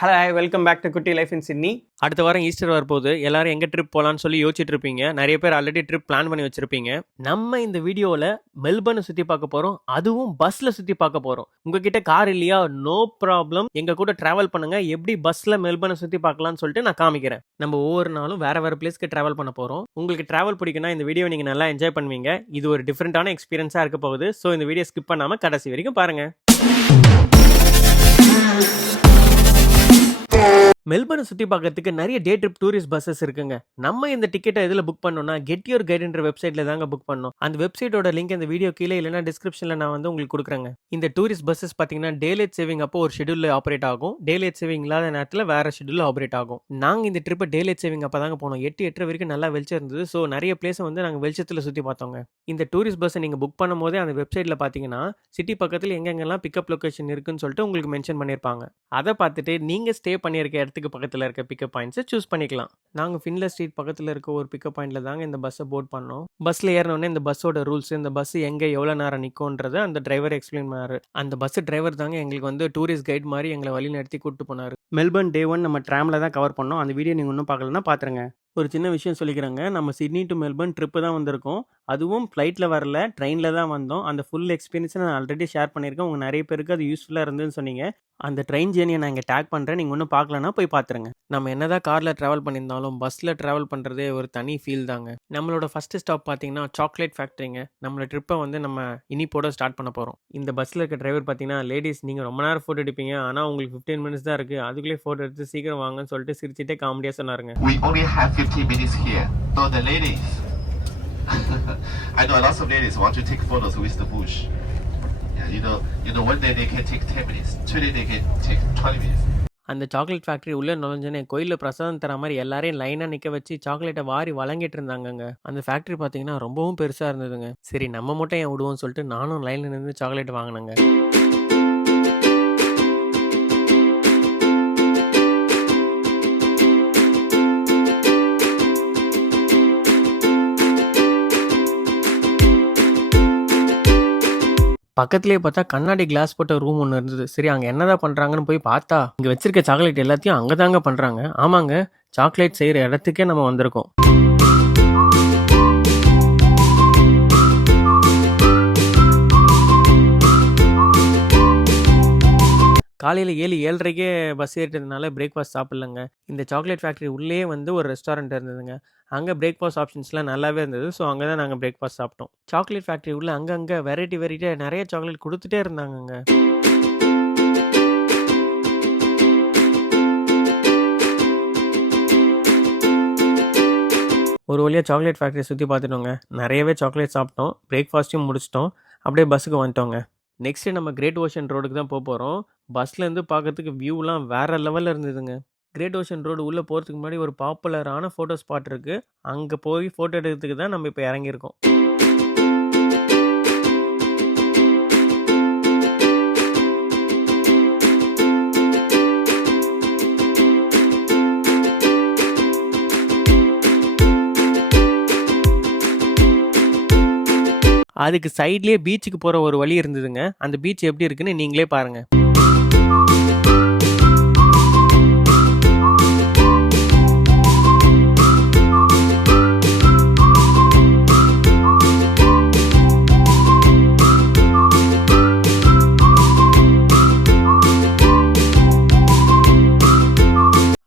Hello welcome back to குட்டி life இன் Sydney. அடுத்த வாரம் ஈஸ்டர் வரப்போகுது. எல்லாரும் எங்கே ட்ரிப் போகலான்னு சொல்லி யோசிச்சுட்டு இருப்பீங்க. நிறைய பேர் ஆல்ரெடி ட்ரிப் பிளான் பண்ணி வச்சிருப்பீங்க. நம்ம இந்த வீடியோவில் மெல்பர்னை சுற்றி பார்க்க போகிறோம், அதுவும் பஸ்ஸில் சுற்றி பார்க்க போகிறோம். உங்ககிட்ட கார் இல்லையா? நோ ப்ராப்ளம், எங்கள் கூட ட்ராவல் பண்ணுங்கள். எப்படி பஸ்ஸில் மெல்பர்னை சுற்றி பார்க்கலான்னு சொல்லிட்டு நான் காமிக்கிறேன். நம்ம ஒவ்வொரு நாளும் வேறு வேறு பிளேஸ்க்கு ட்ராவல் பண்ண போகிறோம். உங்களுக்கு ட்ராவல் பிடிக்குன்னா இந்த வீடியோ நீங்கள் நல்லா என்ஜாய் பண்ணுவீங்க. இது ஒரு டிஃப்ரெண்ட்டான எக்ஸ்பீரியன்ஸாக இருக்க போகுது. ஸோ இந்த வீடியோ ஸ்கிப் பண்ணாமல் கடைசி வரைக்கும் பாருங்கள். மெல்பர்னை சுற்றி பார்க்கறதுக்கு நிறைய டே ட்ரிப் டூரிஸ்ட் பஸ்ஸஸ் இருக்குங்க. நம்ம இந்த டிக்கெட்டை எதில் புக் பண்ணோம்னா கெட் யுவர் கைடுன்ற வெப்சைட்டில் தாங்க புக் பண்ணோம். அந்த வெப்சைட்டோட லிங்க் இந்த வீடியோ கீழே இல்லைனா டிஸ்கிரிப்ஷனில் நான் வந்து உங்களுக்கு கொடுக்குறேங்க. இந்த டூரிஸ்ட் பஸ்ஸஸ் பார்த்தீங்கன்னா டேலைட் சேவிங் அப்போ ஒரு ஷெடியூலில் ஆப்ரேட் ஆகும். டேலைட் சேவிங் இல்லாத நேரத்தில் வேறு ஷெடியூலில் ஆப்ரேட் ஆகும். நாங்கள் இந்த ட்ரிப்பை டேலைட் சேவிங் அப்போ தாங்க போனோம். 8 வரைக்கும் நல்லா வெளிச்சம் இருந்தது. ஸோ நிறைய பிளேஸை வந்து நாங்கள் வெளிச்சத்தில் சுற்றி பார்த்தோங்க. இந்த டூரிஸ்ட் பஸ்ஸை நீங்கள் புக் பண்ணும் போதே அந்த வெப்சைட்டில் பார்த்தீங்கன்னா சிட்டி பக்கத்தில் எங்கெங்கெல்லாம் பிக்கப் லொக்கேஷன் இருக்குன்னு சொல்லிட்டு உங்களுக்கு மென்ஷன் பண்ணியிருப்பாங்க. அதை பார்த்துட்டு நீங்கள் ஸ்டே பண்ணியிருக்க இடத்துக்கு பக்கத்தில் இருக்க பிக்கப் பாயிண்ட்ஸை சூஸ் பண்ணிக்கலாம். நாங்கள் ஃபின்லர் ஸ்ட்ரீட் பக்கத்தில் இருக்க ஒரு பிக்கப் பாயிண்ட்ல தாங்க இந்த பஸ்ஸை போர்ட் பண்ணோம். பஸ்ஸில் ஏறினோடனே இந்த பஸ்ஸோட ரூல்ஸ், இந்த பஸ் எங்கே எவ்வளோ நேரம் நிற்கும்ன்றதை அந்த டிரைவர் எக்ஸ்பிளைன் பண்ணாரு. அந்த பஸ் டிரைவர் தாங்க எங்களுக்கு வந்து டூரிஸ்ட் கைட் மாதிரி எங்களை வழி நடத்தி கூப்பிட்டு போனார். மெல்பர்ன் டே 1 நம்ம ட்ராமில் தான் கவர் பண்ணோம். அந்த வீடியோ நீங்கள் இன்னும் பார்க்கலன்னா பார்த்துருங்க. ஒரு சின்ன விஷயம் சொல்லிக்கிறாங்க. நம்ம சிட்னி டு மெல்பர்ன் ட்ரிப்பு தான் வந்திருக்கோம். அதுவும் ஃப்ளைட்டில் வரல, ட்ரெயினில் தான் வந்தோம். அந்த ஃபுல் எக்ஸ்பீரியன்ஸை நான் ஆல்ரெடி ஷேர் பண்ணியிருக்கேன். உங்கள் நிறைய பேருக்கு அது யூஸ்ஃபுல்லாக இருந்ததுன்னு சொன்னீங்க. அந்த ட்ரெயின் ஜேர்னியை நான் இங்கே டேக் பண்ணுறேன். நீங்கள் ஒன்றும் பார்க்கலன்னா போய் பார்த்துருங்க. நம்ம என்னதான் காரில் ட்ராவல் பண்ணியிருந்தாலும் பஸ்ஸில் ட்ராவல் பண்ணுறதே ஒரு தனி ஃபீல் தாங்க. நம்மளோட ஃபஸ்ட்டு ஸ்டாப் பார்த்தீங்கன்னா சாக்லேட் ஃபேக்ட்ரிங்க. நம்மளோட ட்ரிப்பை வந்து நம்ம இனிப்போட ஸ்டார்ட் பண்ண போகிறோம். இந்த பஸ்ஸில் இருக்க டிரைவர் பார்த்தீங்கன்னா, லேடிஸ் நீங்கள் ரொம்ப நேரம் ஃபோட்டோ எடுப்பீங்க, ஆனால் உங்களுக்கு 15 மினிட்ஸ் தான் இருக்குது, அதுக்குள்ளேயே ஃபோட்டோ எடுத்து சீக்கிரம் வாங்கன்னு சொல்லிட்டு சிரிச்சிட்டே காமெடியாக சொன்னாருங்க. We only have 15 minutes here. So the ladies, I know lots of ladies want to take photos with the bush. Yeah, you know, one day they can take 10 minutes, 2 days they can take 20 minutes. அந்த chocolate factory உள்ளே நுழைஞ்சனே கோயிலில் பிரசாதம் தர மாதிரி எல்லாரையும் லைனாக நிற்க வச்சு சாக்லேட்டை வாரி வழங்கிட்டு இருந்தாங்கங்க. அந்த ஃபேக்ட்ரி பார்த்தீங்கன்னா ரொம்பவும் பெருசாக இருந்ததுங்க. சரி நம்ம மட்டும் ஏன் விடுவோம்னு சொல்லிட்டு நானும் லைனில் நின்று சாக்லேட் வாங்கினேங்க. பக்கத்துலேயே பார்த்தா கண்ணாடி கிளாஸ் போட்ட ரூம் ஒன்று இருந்தது. சரி அங்கே என்னதான் பண்ணுறாங்கன்னு போய் பார்த்தா இங்கே வச்சிருக்க சாக்லேட் எல்லாத்தையும் அங்கே தாங்க பண்ணுறாங்க. ஆமாங்க, சாக்லேட் செய்கிற இடத்துக்கே நம்ம வந்திருக்கோம். காலையில் 7:30 பஸ் ஏறிட்டதுனால பிரேக்ஃபாஸ்ட் சாப்பிட்லங்க. இந்த சாக்லேட் ஃபேக்ட்ரி உள்ளே வந்து ஒரு ரெஸ்டாரண்ட் இருந்ததுங்க. அங்கே பிரேக்ஃபாஸ்ட் ஆப்ஷன்ஸ்லாம் நல்லாவே இருந்தது. ஸோ அங்கே தான் நாங்கள் பிரேக்ஃபாஸ்ட் சாப்பிட்டோம். சாக்லேட் ஃபேக்ட்ரி உள்ள அங்கங்கே வெரைட்டியாக நிறைய சாக்லேட் கொடுத்துட்டே இருந்தாங்கங்க. ஒரு வழியாக சாக்லேட் ஃபேக்ட்ரி சுற்றி பார்த்துட்டோங்க. நிறையவே சாக்லேட் சாப்பிட்டோம், பிரேக்ஃபாஸ்ட்டையும் முடிச்சிட்டோம். அப்படியே பஸ்ஸுக்கு வந்துட்டோங்க. நெக்ஸ்ட்டு நம்ம கிரேட் ஓஷன் ரோடுக்கு தான் போகிறோம். பஸ்லேருந்து பார்க்கறதுக்கு வியூலாம் வேறு லெவலில் இருந்ததுங்க. கிரேட் ஓஷன் ரோடு உள்ளே போகிறதுக்கு முன்னாடி ஒரு பாப்புலரான ஃபோட்டோ ஸ்பாட் இருக்குது. அங்கே போய் ஃபோட்டோ எடுக்கிறதுக்கு தான் நம்ம இப்போ இறங்கியிருக்கோம். அதுக்கு சைட்லேயே பீச்சுக்கு போகிற ஒரு வழி இருந்ததுங்க. அந்த பீச் எப்படி இருக்குன்னு நீங்களே பாருங்கள்.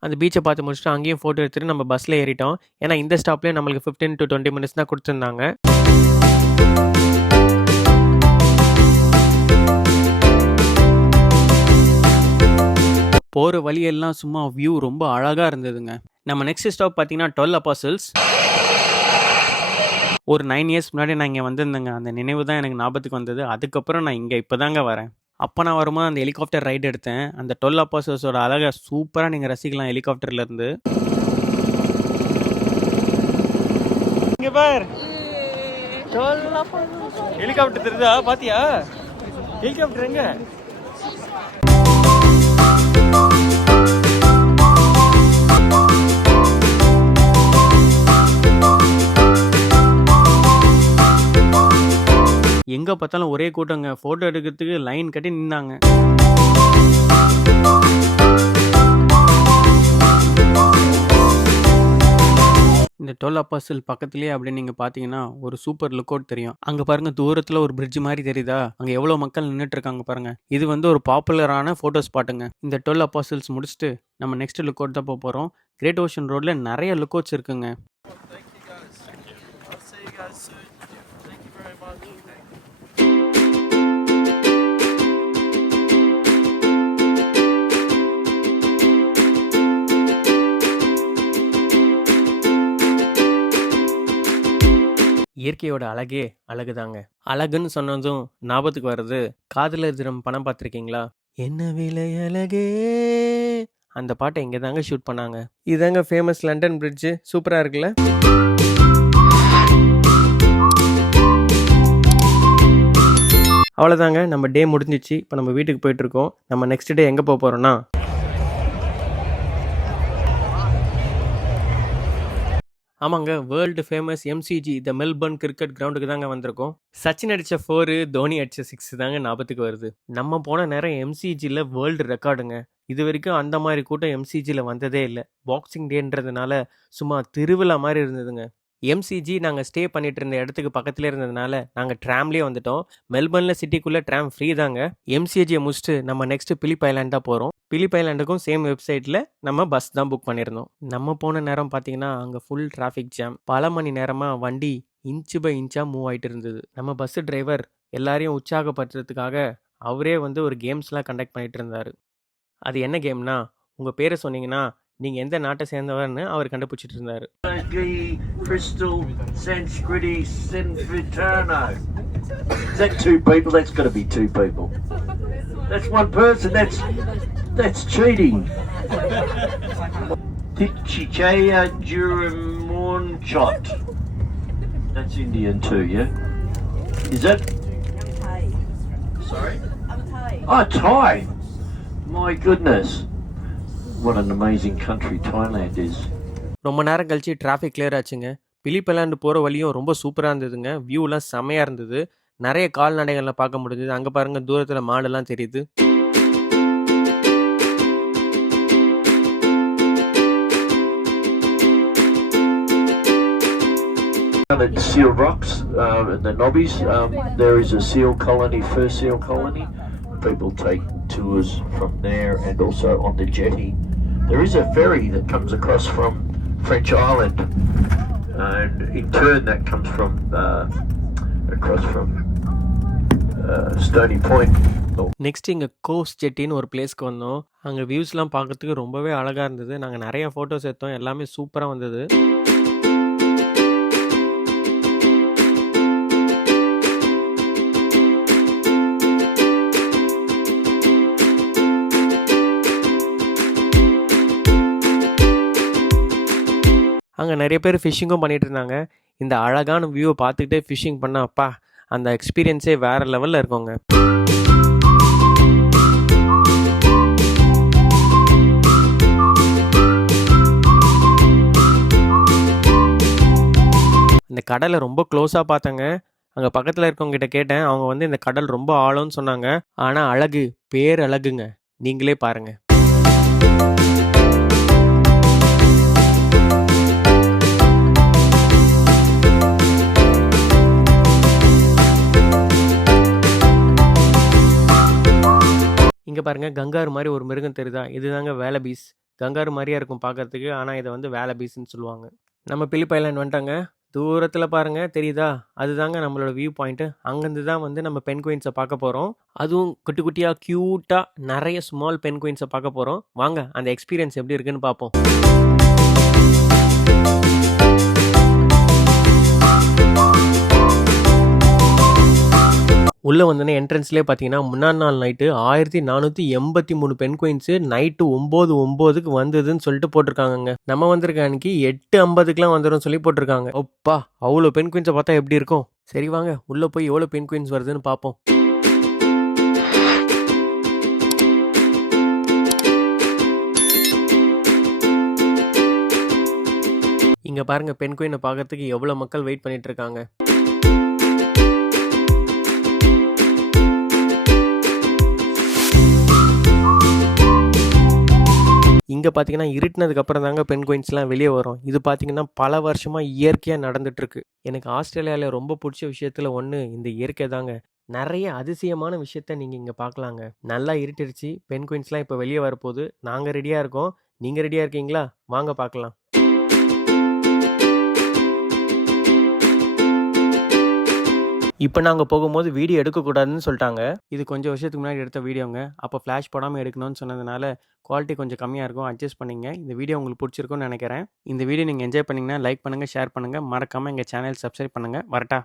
அந்த பீச்சை பார்த்து முடிச்சுட்டு அங்கேயும் ஃபோட்டோ எடுத்துகிட்டு நம்ம பஸ்ஸில் ஏறிட்டோம். ஏன்னா இந்த ஸ்டாப்லேயே நம்மளுக்கு 15 to 20 மினிட்ஸ் தான் கொடுத்துருந்தாங்க. போகிற வழியெல்லாம் சும்மா வியூ ரொம்ப அழகாக இருந்ததுங்க. நம்ம நெக்ஸ்ட் ஸ்டாப் பார்த்தீங்கன்னா 12 Apostles. ஒரு 9 இயர்ஸ் முன்னாடி நான் இங்கே வந்திருந்தேங்க. அந்த நினைவு தான் எனக்கு ஞாபகத்துக்கு வந்தது. அதுக்கப்புறம் நான் இங்கே இப்போ தாங்க வரேன். அப்போ நான் வரும்போது அந்த ஹெலிகாப்டர் ரைடு எடுத்தேன். அந்த 12 Apostles அழகை சூப்பராக நீங்கள் ரசிக்கலாம் ஹெலிகாப்டர்லேருந்து. இங்கே பார், ஹெலிகாப்டர் தெரியுதா? பாத்தியா ஹெலிகாப்டர் எங்க? எங்கே பார்த்தாலும் ஒரே கூட்டங்க. ஃபோட்டோ எடுக்கிறதுக்கு லைன் கட்டி நின்னாங்க. 12 அப்பாஸ்டல் பக்கத்திலேயே அப்படியே நீங்க பார்த்தீங்கன்னா, ஒரு சூப்பர் லுக் அவுட் தெரியும். அங்க பாருங்க தூரத்துல ஒரு பிரிட்ஜ் மாரி தெரியுதா? அங்க எவ்வளோ மக்கள் நின்னுட்டு இருக்காங்க பாருங்க. இது வந்து ஒரு பாப்புலரான ஃபோட்டோ ஸ்பாட்டுங்க. இந்த 12 அப்பாஸ்டல்ஸ் முடிச்சுட்டு நம்ம நெக்ஸ்ட் லுக் அவுட் தான் போறோம். கிரேட் ஓஷன் ரோட்ல நெறைய லுக் அவுட்ஸ் இருக்குங்க. இயற்கையோட அழகே அழகுதாங்க. அழகுன்னு சொன்னதும் ஞாபகத்துக்கு வர்றது காதலர் தினம் படம் பார்த்துருக்கீங்களா? என்ன விலை அழகே அந்த பாட்டை இங்கே தாங்க ஷூட் பண்ணாங்க. இதாங்க ஃபேமஸ் லண்டன் பிரிட்ஜ். சூப்பராக இருக்குல்ல? அவ்வளோதாங்க, நம்ம டே முடிஞ்சிச்சு. இப்போ நம்ம வீட்டுக்கு போயிட்டுருக்கோம். நம்ம நெக்ஸ்ட் டே எங்கே போக போகிறோன்னா, ஆமாங்க, வேர்ல்டு ஃபேமஸ் எம்சிஜி த மெல்பர்ன் கிரிக்கெட் கிரவுண்டுக்கு தாங்க வந்திருக்கோம். சச்சின் அடித்த 4, தோனி அடித்த 6 தாங்க ஞாபகத்துக்கு வருது. நம்ம போன நேரம் எம்சிஜியில் வேர்ல்டு ரெக்கார்டுங்க. இது வரைக்கும் அந்த மாதிரி கூட்டம் எம்சிஜியில் வந்ததே இல்லை. பாக்ஸிங் டேன்றதுனால சும்மா திருவிழா மாதிரி இருந்ததுங்க. எம்சிஜி நாங்கள் ஸ்டே பண்ணிட்டு இருந்த இடத்துக்கு பக்கத்துலேயே இருந்ததுனால நாங்கள் ட்ராம்லேயே வந்துட்டோம். மெல்பர்னில் சிட்டிக்குள்ளே ட்ராம் ஃப்ரீ தாங்க. எம்சிஜியை முடிச்சுட்டு நம்ம நெக்ஸ்ட்டு பிலிப் ஐலாண்ட் தான் போகிறோம். பிலிப் ஐலாண்டுக்கும் சேம் வெப்சைட்டில் நம்ம பஸ் தான் புக் பண்ணியிருந்தோம். நம்ம போன நேரம் பார்த்தீங்கன்னா அங்கே ஃபுல் டிராஃபிக் ஜாம். பல மணி நேரமாக வண்டி இன்ச்சு பை இன்ச்சாக மூவ் ஆகிட்டு இருந்தது. நம்ம பஸ்ஸு டிரைவர் எல்லாரையும் உற்சாகப்படுத்துறதுக்காக அவரே வந்து ஒரு கேம்ஸ்லாம் கண்டக்ட் பண்ணிட்டு இருந்தார். அது என்ன கேம்னா, உங்கள் பேரை சொன்னீங்கன்னா நீங்கள் எந்த நாட்டை சேர்ந்தவர்னு அவர் கண்டுபிடிச்சிட்டு இருந்தார். Crystal Sanskriti Sinvitano. Is that two people? That's got to be two people. That's one person. That's cheating. Tichichaya Juramonchot. That's Indian too, yeah? Is that? I'm Thai. Sorry? I'm Thai. Oh, Thai. My goodness. What an amazing country Thailand is. ரொம்ப நேரம் கழிச்சு traffic clear ஆச்சுங்க. Philip island போகிற வழியும் ரொம்ப சூப்பராக இருந்ததுங்க. வியூலாம் செமையாக இருந்தது. நிறைய கால்நடைகள்லாம் பார்க்க முடிஞ்சது. அங்கே பாருங்கள் தூரத்தில் மாடெல்லாம் தெரியுது. At Seal Rocks in the Nobbies, there is a seal colony, first seal colony. People take tours from there and also on the jetty. There is a ferry that comes across from French Island, and in turn that comes from across from Stony Point. Next இங்கே cost ஜெட்டின்னு ஒரு பிளேஸ்க்கு வந்தோம். அங்கே வியூஸ்லாம் பார்க்கறதுக்கு ரொம்பவே அழகாக இருந்தது. நாங்கள் நிறைய ஃபோட்டோஸ் எடுத்தோம். எல்லாமே சூப்பராக வந்தது. அங்கே நிறைய பேர் ஃபிஷ்ஷிங்கும் பண்ணிகிட்டு இருந்தாங்க. இந்த அழகான வியூவை பார்த்துக்கிட்டே ஃபிஷ்ஷிங் பண்ணால் அப்பா அந்த எக்ஸ்பீரியன்ஸே வேறு லெவலில் இருக்குங்க. இந்த கடலை ரொம்ப க்ளோஸாக பார்த்தேங்க. அங்கே பக்கத்தில் இருக்கவங்ககிட்ட கேட்டேன். அவங்க வந்து இந்த கடல் ரொம்ப ஆழம்னு சொன்னாங்க. ஆனால் அழகு பேரழகுங்க. நீங்களே பாருங்கள். இங்கே பாருங்கள் கங்காரு மாதிரி ஒரு மிருகம் தெரியுதா? இதுதாங்க வேலபீஸ். கங்காரு மாதிரியா இருக்கும் பார்க்கறதுக்கு. ஆனால் இதை வந்து வேலபீஸ்ன்னு சொல்லுவாங்க. நம்ம பிலிப் ஐலாண்ட் வந்துட்டாங்க. தூரத்தில் பாருங்கள் தெரியுதா? அதுதாங்க நம்மளோட வியூ பாயிண்ட்டு. அங்கேருந்து தான் வந்து நம்ம பென் குயின்ஸை பார்க்க போகிறோம். அதுவும் குட்டி குட்டியாக க்யூட்டாக நிறைய ஸ்மால் பென் குயின்ஸை பார்க்க போகிறோம். வாங்க அந்த எக்ஸ்பீரியன்ஸ் எப்படி இருக்குன்னு பார்ப்போம். உள்ளே வந்தோடனே என்ட்ரன்ஸ்லேயே பார்த்தீங்கன்னா முன்னாள் நாள் நைட்டு 1483 பென் குயின்ஸு நைட்டு 9:09க்கு வந்ததுன்னு சொல்லிட்டு போட்டிருக்காங்கங்க. நம்ம வந்திருக்க அன்னைக்கு 8:50க்குலாம் வந்துடும் சொல்லி போட்டிருக்காங்க. அப்பா அவ்வளோ பென் குயின்ஸை பார்த்தா எப்படி இருக்கும்? சரி வாங்க உள்ளே போய் எவ்வளோ பென் குயின்ஸ் வருதுன்னு பார்ப்போம். இங்கே பாருங்கள் பென் குயினை பார்க்கறதுக்கு எவ்வளோ மக்கள் வெயிட் பண்ணிட்டு இருக்காங்க. இங்கே பார்த்தீங்கன்னா இருட்டினதுக்கு அப்புறம் தாங்க பென்குயின்ஸ்லாம் வெளியே வரும். இது பார்த்தீங்கன்னா பல வருஷமாக இயற்கையாக நடந்துட்டுருக்கு. எனக்கு ஆஸ்திரேலியாவில் ரொம்ப பிடிச்ச விஷயத்தில் ஒன்று இந்த இயற்கை தாங்க. நிறைய அதிசயமான விஷயத்த நீங்கள் இங்கே பார்க்கலாங்க. நல்லா இருட்டிருச்சு, பென்குயின்ஸ்லாம் இப்போ வெளியே வரப்போகுது. நாங்கள் ரெடியாக இருக்கோம். நீங்கள் ரெடியாக இருக்கீங்களா? வாங்க பார்க்கலாம். இப்போ நாங்கள் போகும்போது வீடியோ எடுக்கக்கூடாதுன்னு சொல்லிட்டாங்க. இது கொஞ்சம் வருஷத்துக்கு முன்னாடி எடுத்த வீடியோங்க. அப்போ ஃப்ளாஷ் போடாமல் எடுக்கணும்னு சொன்னதுனால குவாலிட்டி கொஞ்சம் கம்மியாக இருக்கும். அட்ஜஸ்ட் பண்ணிங்க. இந்த வீடியோ உங்களுக்கு பிடிச்சிருக்கும்னு நினைக்கிறேன். இந்த வீடியோ நீங்கள் என்ஜாய் பண்ணிங்கன்னா லைக் பண்ணுங்கள், ஷேர் பண்ணுங்கள். மறக்காமல் எங்கள் சேனல் சப்ஸ்கிரைப் பண்ணுங்கள். வரட்டா?